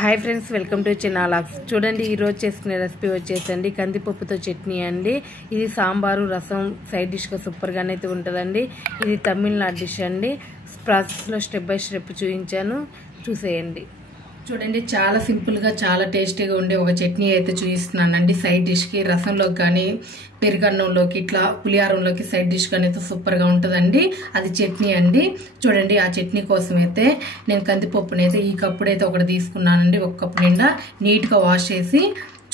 Hi friends, welcome to చిన్నాలాక్స్. చూడండి, ఈరోజు చేసుకునే రెసిపీ వచ్చేసండి కందిపప్పుతో చట్నీ అండి. ఇది సాంబారు రసం సైడ్ డిష్గా సూపర్గానే అయితే ఉంటుందండి. ఇది తమిళనాడు డిష్ అండి. ప్రాసెస్లో స్టెప్ బై స్టెప్ చూపించాను, చూసేయండి. చూడండి, చాలా సింపుల్గా చాలా టేస్టీగా ఉండే ఒక చట్నీ అయితే చూపిస్తున్నానండి. సైడ్ డిష్కి రసంలోకి కానీ పెరుగన్నంలోకి ఇట్లా పులిహారంలోకి సైడ్ డిష్ కానీ అయితే సూపర్గా ఉంటుందండి. అది చట్నీ అండి. చూడండి, ఆ చట్నీ కోసం అయితే నేను కందిపప్పుని అయితే ఈ కప్పుడైతే ఒకటి తీసుకున్నానండి. ఒక కప్పు నిండా నీట్గా వాష్ చేసి,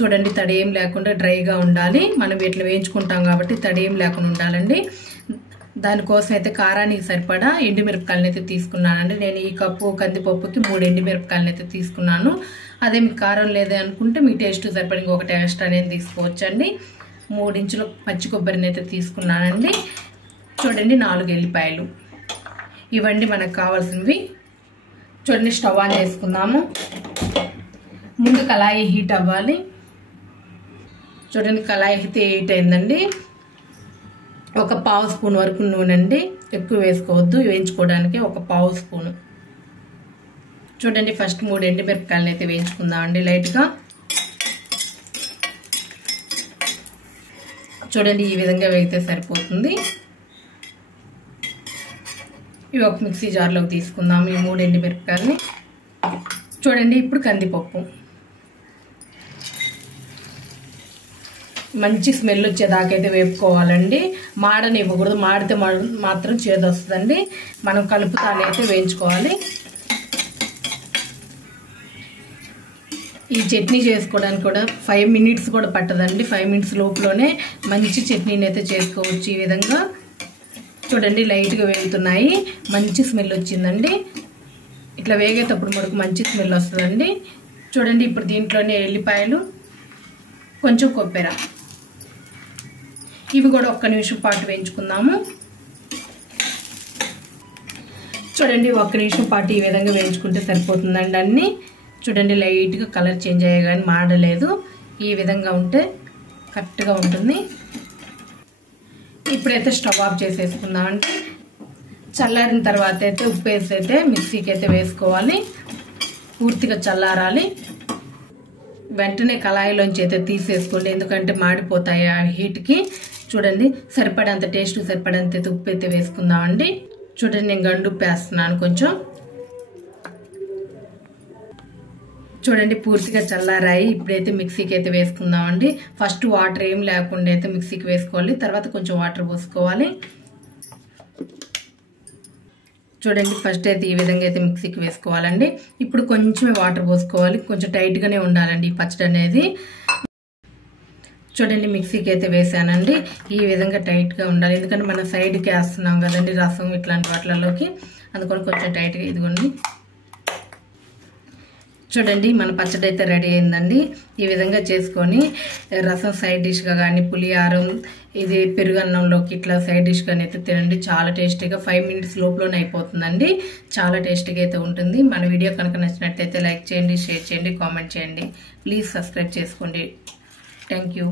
చూడండి తడి ఏం లేకుండా డ్రైగా ఉండాలి. మనం ఇట్లా వేయించుకుంటాం కాబట్టి తడి ఏం లేకుండా ఉండాలండి. దానికోసం అయితే కారానికి సరిపడా ఎండుమిరపకాయలను అయితే తీసుకున్నానండి. నేను ఈ కప్పు కందిపప్పుకి 3 ఎండుమిరపకాయలను అయితే తీసుకున్నాను. అదే మీకు కారం లేదే అనుకుంటే మీ టేస్ట్ సరిపడా ఇంకొకటి ఎక్స్ట్రా అనేది తీసుకోవచ్చండి. 3 ఇంచుల పచ్చి కొబ్బరిని అయితే తీసుకున్నానండి. చూడండి, 4 ఎల్లిపాయలు. ఇవండి మనకు కావాల్సినవి. చూడండి, స్టవ్ ఆన్ చేసుకుందాము. ముందు కళాయి హీట్ అవ్వాలి. చూడండి, కళాయి అయితే హీట్ అయిందండి. ఒక 1/2 స్పూన్ వరకు నూనె అండి, ఎక్కువ వేసుకోవద్దు. వేయించుకోవడానికి ఒక 1/2 స్పూను. చూడండి, ఫస్ట్ 3 ఎండుమిరపకాయలను అయితే వేయించుకుందామండి లైట్గా. చూడండి, ఈ విధంగా వేగితే సరిపోతుంది. ఇవి ఒక మిక్సీ జార్లోకి తీసుకుందాము ఈ 3 ఎండుమిరపకాయలని. చూడండి, ఇప్పుడు కందిపప్పు మంచి స్మెల్ వచ్చేదాకైతే వేపుకోవాలండి. మాడని ఇవ్వకూడదు, మాడితే మాత్రం చేదు వస్తుందండి. మనం కలుపుతానే అయితే వేయించుకోవాలి. ఈ చట్నీ చేసుకోవడానికి కూడా 5 మినిట్స్ కూడా పట్టదండి. 5 మినిట్స్ లోపులోనే మంచి చట్నీని అయితే చేసుకోవచ్చు. ఈ విధంగా చూడండి, లైట్గా వేగుతున్నాయి, మంచి స్మెల్ వచ్చిందండి. ఇట్లా వేగేటప్పుడు మనకు మంచి స్మెల్ వస్తుందండి. చూడండి, ఇప్పుడు దీంట్లోనే ఎల్లిపాయలు, కొంచెం కొబ్బెర, ఇవి కూడా 1 నిమిషం పాటు వేయించుకుందాము. చూడండి, 1 నిమిషం పాటు ఈ విధంగా వేయించుకుంటే సరిపోతుందండి అన్నీ. చూడండి, లైట్గా కలర్ చేంజ్ అయ్యే కానీ మాడలేదు. ఈ విధంగా ఉంటే కరెక్ట్గా ఉంటుంది. ఇప్పుడైతే స్టవ్ ఆఫ్ చేసేసుకుందామండి. చల్లారిన తర్వాత అయితే ఉప్పు వేసి అయితే మిక్సీకి అయితే వేసుకోవాలి. పూర్తిగా చల్లారాలి. వెంటనే కళాయిలోంచి అయితే తీసేసుకోండి, ఎందుకంటే మాడిపోతాయి ఆ హీట్కి. చూడండి, సరిపడంత టేస్ట్ సరిపడంత అయితే ఉప్పు అయితే వేసుకుందామండి. చూడండి, నేను గండు ఉప్పు వేస్తున్నాను కొంచెం. చూడండి, పూర్తిగా చల్లారాయి. ఇప్పుడైతే మిక్సీకి అయితే వేసుకుందామండి. ఫస్ట్ వాటర్ ఏం లేకుండా అయితే మిక్సీకి వేసుకోవాలి, తర్వాత కొంచెం వాటర్ పోసుకోవాలి. చూడండి, ఫస్ట్ అయితే ఈ విధంగా అయితే మిక్సీకి వేసుకోవాలండి. ఇప్పుడు కొంచెమే వాటర్ పోసుకోవాలి, కొంచెం టైట్గానే ఉండాలండి ఈ పచ్చడి అనేది. చూడండి, మిక్సీకి అయితే వేసానండి. ఈ విధంగా టైట్గా ఉండాలి, ఎందుకంటే మనం సైడ్కి వేస్తున్నాం కదండి రసం ఇట్లాంటి వాటిలలోకి, అందుకని కొంచెం టైట్గా. ఇదిగోండి, చూడండి, మన పచ్చడి అయితే రెడీ అయిందండి. ఈ విధంగా చేసుకొని రసం సైడ్ డిష్గా కానీ పులిహారం ఇది పెరుగన్నంలోకి ఇట్లా సైడ్ డిష్గా అయితే తినండి. చాలా టేస్టీగా 5 మినిట్స్ లోపలనే అయిపోతుందండి. చాలా టేస్టీగా అయితే ఉంటుంది. మన వీడియో కనుక నచ్చినట్టయితే లైక్ చేయండి, షేర్ చేయండి, కామెంట్ చేయండి. ప్లీజ్ సబ్స్క్రైబ్ చేసుకోండి. Thank you.